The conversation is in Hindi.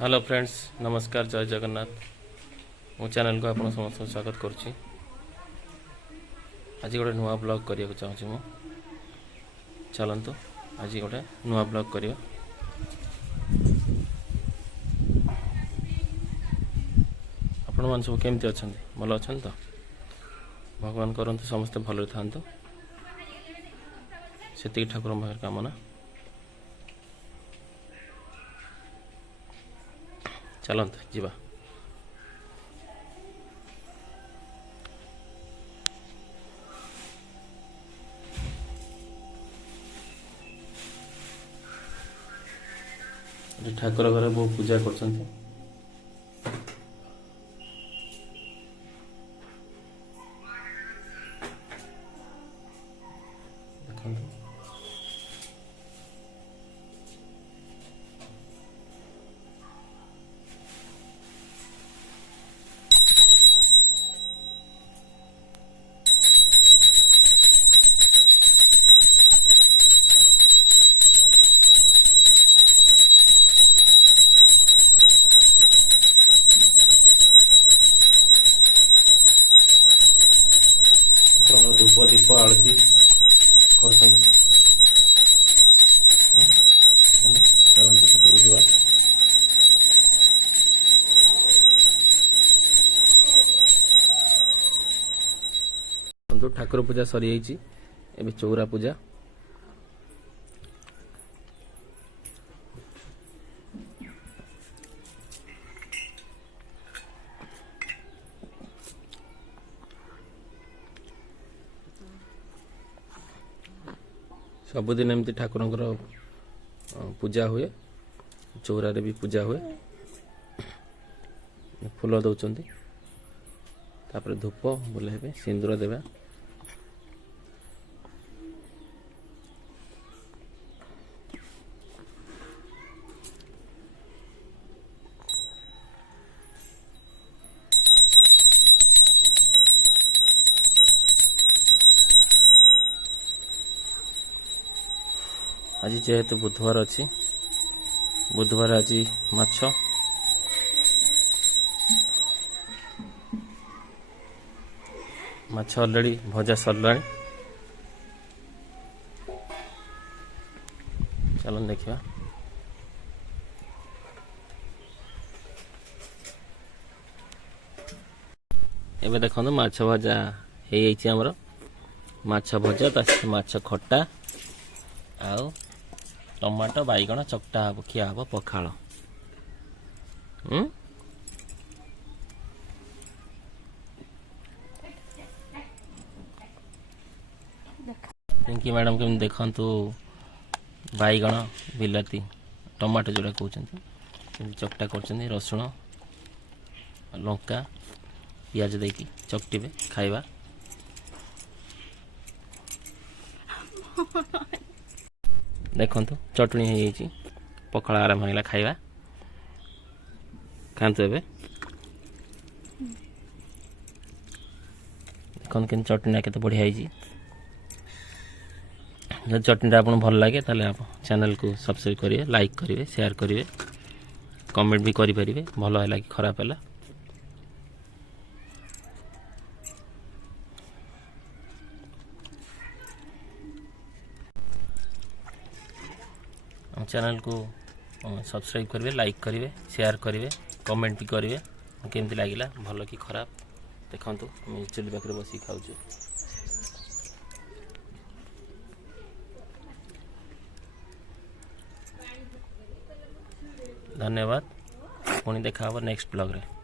हेलो फ्रेंड्स, नमस्कार, जय जगन्नाथ। मो चैनल को आपन समस्त स्वागत करुच्ची। आज गोटे नुआ ब्लॉग करने चाहूँगी मु चलतु आज गोटे नुआ ब्लॉग करिया। आपण मान सब केमती अच्छा भल अच्छा तो भगवान करंतु समस्ते भल था से ठाकुर पाखे कामना। चलते जीवा। ठाकुर घर बहुत पूजा कर धूप दीप आरती कर सपको जा। ठाकुर पूजा सरी एबे चौरा पूजा। सबुदिन एमती ठाकुर पूजा हुए, चौरा रे भी पूजा हुए। फूल दौरान तापर धूप बुलाइबे, सिंदूर देवे। आज जेहेतु बुधवार अच्छी, बुधवार आज माछ माछ अलरेडी भजा सरला। चलन देखिए। एबे देखो माछ भजा हो माछ भजा माछ खट्टा आउ टमाटो बैगण चकटा हम खिया हम पखाड़। पिंकी मैडम केम देखु बैगण बिलाती टमाटो जोड़ा कहते चकटा कर रसुण लंका पियाज देकी चकटिबे खाइबा। देखु चटनी हो पखाड़ आराम होगा खाइबा। खातु ए देखते कि चटनी के बढ़िया है। जब चटनी आप भल लगे ताले आप चैनल को सब्सक्राइब करेंगे, लाइक करेंगे, शेयर करेंगे, कमेंट भी करेंगे भल है कि खराब है। चैनल को सब्सक्राइब करेंगे, लाइक करेंगे, शेयर करेंगे, कमेंट भी करेंगे केमती लगिला भल कि खराब। देखो चुली पाखे बस खाऊ। धन्यवाद। पुणी देखा नेक्स्ट ब्लॉग रे।